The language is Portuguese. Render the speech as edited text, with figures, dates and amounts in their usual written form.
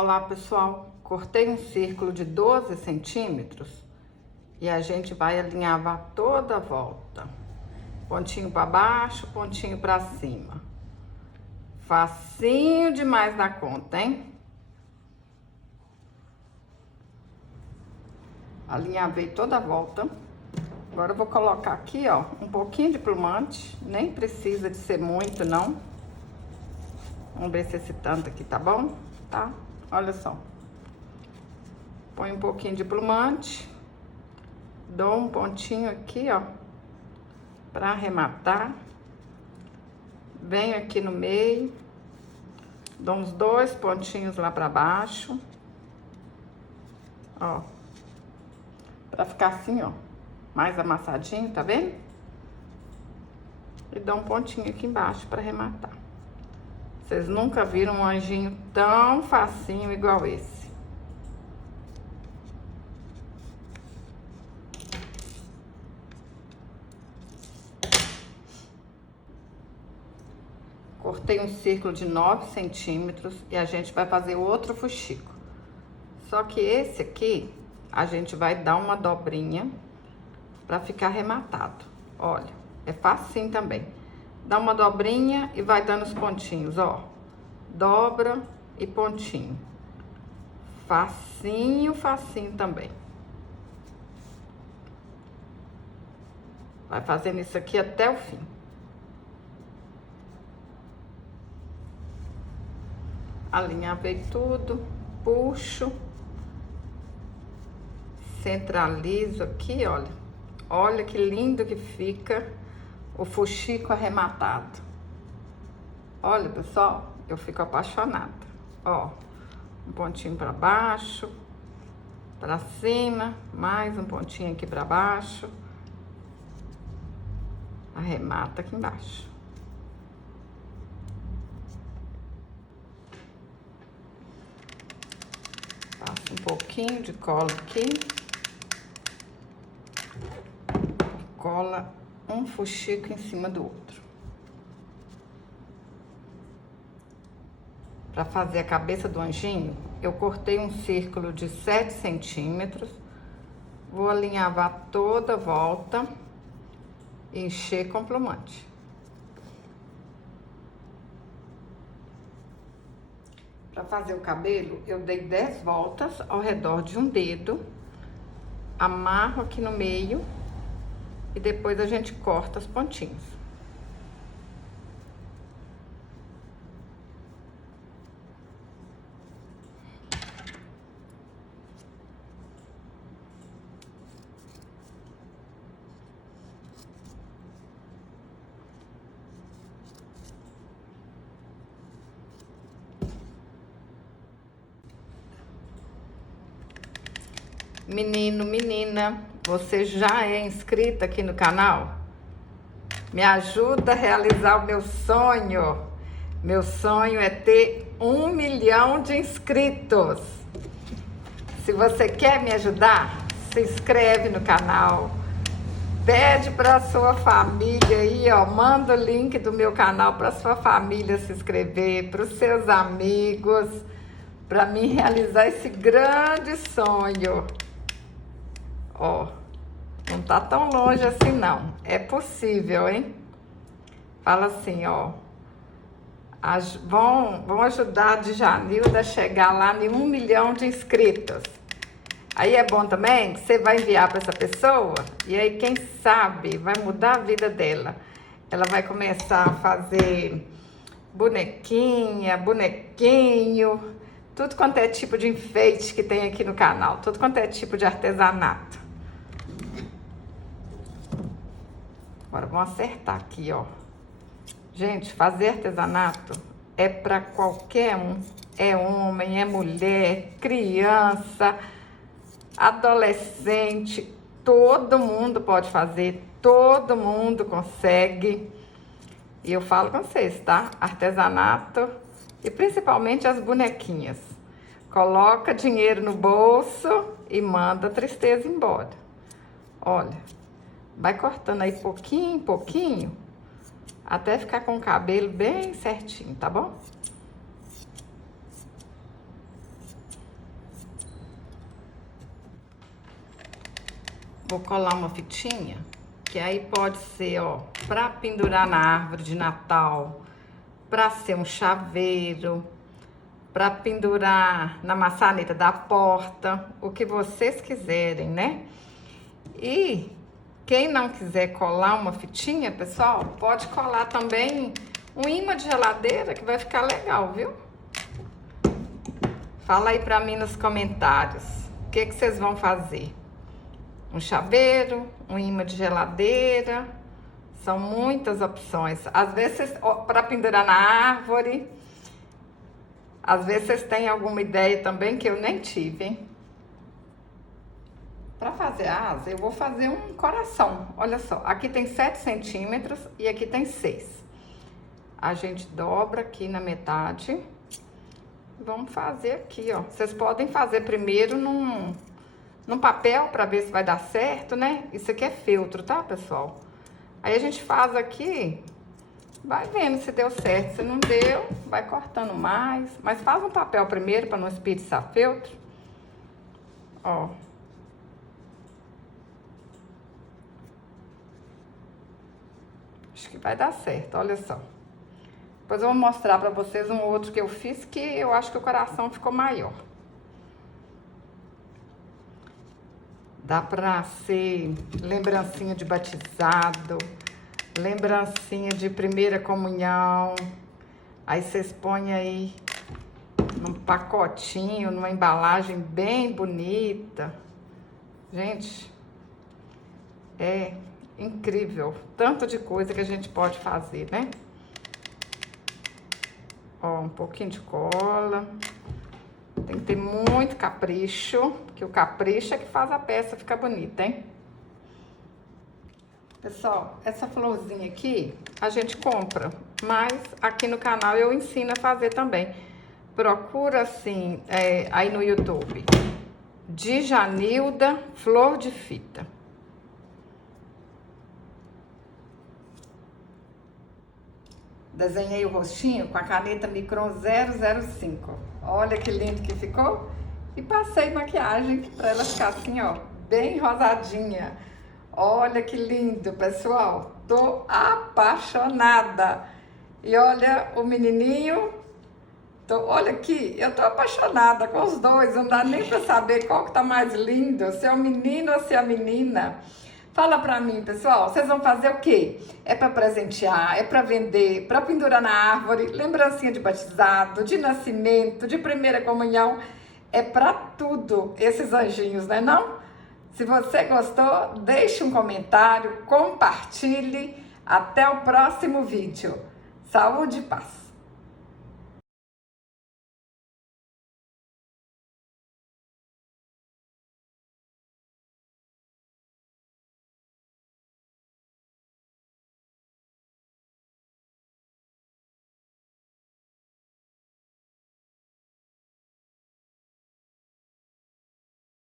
Olá pessoal, cortei um círculo de 12 centímetros e a gente vai alinhavar toda a volta. Pontinho para baixo, pontinho para cima. Facinho demais da conta, hein? Alinhavei toda a volta. Agora eu vou colocar aqui, ó, um pouquinho de plumante. Nem precisa de ser muito, não. Vamos ver se esse tanto aqui tá bom, tá? Olha só. Põe um pouquinho de plumante. Dou um pontinho aqui, ó, pra arrematar. Venho aqui no meio. Dou uns 2 pontinhos lá pra baixo. Ó. Pra ficar assim, ó, mais amassadinho, tá vendo? E dou um pontinho aqui embaixo pra arrematar. Vocês nunca viram um anjinho tão facinho igual esse. Cortei um círculo de 9 centímetros e a gente vai fazer outro fuxico. Só que esse aqui, a gente vai dar uma dobrinha pra ficar arrematado. Olha, é facinho também. Dá uma dobrinha e vai dando os pontinhos, ó. Dobra e pontinho. Facinho, facinho também. Vai fazendo isso aqui até o fim. Alinhavei tudo, puxo. Centralizo aqui, olha. Olha que lindo que fica o fuxico arrematado. Olha, pessoal, eu fico apaixonada. Ó, um pontinho pra baixo, pra cima, mais um pontinho aqui pra baixo. Arremata aqui embaixo. Passo um pouquinho de cola aqui. Cola um fuxico em cima do outro. Para fazer a cabeça do anjinho, eu cortei um círculo de 7 centímetros. Vou alinhavar toda a volta e encher com plumante. Para fazer o cabelo, eu dei 10 voltas ao redor de um dedo. Amarro aqui no meio. E depois a gente corta os pontinhos. Menino, menina, você já é inscrita aqui no canal? Me ajuda a realizar o meu sonho. Meu sonho é ter 1 milhão de inscritos. Se você quer me ajudar, se inscreve no canal. Pede para sua família aí, ó, manda o link do meu canal para sua família se inscrever, para os seus amigos, para mim realizar esse grande sonho. Ó, não tá tão longe assim não, é possível, hein? Fala assim, ó, vão ajudar a Djanilda a chegar lá em 1 milhão de inscritos. Aí é bom também que você vai enviar para essa pessoa e aí quem sabe vai mudar a vida dela. Ela vai começar a fazer bonequinha, bonequinho, tudo quanto é tipo de enfeite que tem aqui no canal, tudo quanto é tipo de artesanato. Agora vamos acertar aqui, ó. Gente, fazer artesanato é para qualquer um. É homem, é mulher, criança, adolescente. Todo mundo pode fazer, todo mundo consegue. E eu falo com vocês, tá? Artesanato e principalmente as bonequinhas. Coloca dinheiro no bolso e manda a tristeza embora. Olha. Vai cortando aí pouquinho em pouquinho, até ficar com o cabelo bem certinho, tá bom? vou colar uma fitinha, que aí pode ser, ó, pra pendurar na árvore de Natal, pra ser um chaveiro, pra pendurar na maçaneta da porta, o que vocês quiserem, né? E quem não quiser colar uma fitinha, pessoal, pode colar também um imã de geladeira, que vai ficar legal, viu? Fala aí pra mim nos comentários, o que vocês vão fazer? Um chaveiro, um imã de geladeira, são muitas opções. Às vezes, para pendurar na árvore, às vezes vocês têm alguma ideia também que eu nem tive, hein? Para fazer a asa, eu vou fazer um coração. Olha só, aqui tem 7 centímetros e aqui tem 6. A gente dobra aqui na metade. Vamos fazer aqui, ó. Vocês podem fazer primeiro num papel para ver se vai dar certo, né? Isso aqui é feltro, tá, pessoal? Aí a gente faz aqui, vai vendo se deu certo. Se não deu, vai cortando mais. Mas faz um papel primeiro para não espedaçar feltro. Ó. Acho que vai dar certo, olha só. Depois eu vou mostrar pra vocês um outro que eu fiz, que eu acho que o coração ficou maior. Dá pra ser lembrancinha de batizado, lembrancinha de primeira comunhão. Aí vocês põem aí num pacotinho, numa embalagem bem bonita. Gente, é incrível, tanto de coisa que a gente pode fazer, né? Ó, um pouquinho de cola. Tem que ter muito capricho, que o capricho é que faz a peça ficar bonita, hein? Pessoal, essa florzinha aqui a gente compra, mas aqui no canal eu ensino a fazer também. Procura assim, aí no YouTube, Djanilda Flor de Fita. Desenhei o rostinho com a caneta Micron 005. Olha que lindo que ficou. E passei maquiagem para ela ficar assim, ó, bem rosadinha. Olha que lindo, pessoal. Tô apaixonada. E olha o menininho. Olha aqui, eu tô apaixonada com os dois. Não dá nem para saber qual que tá mais lindo, se é o menino ou se é a menina. Fala pra mim, pessoal, vocês vão fazer o quê? É pra presentear, é pra vender, pra pendurar na árvore, lembrancinha de batizado, de nascimento, de primeira comunhão. É pra tudo esses anjinhos, né não? Se você gostou, deixe um comentário, compartilhe. Até o próximo vídeo. Saúde e paz!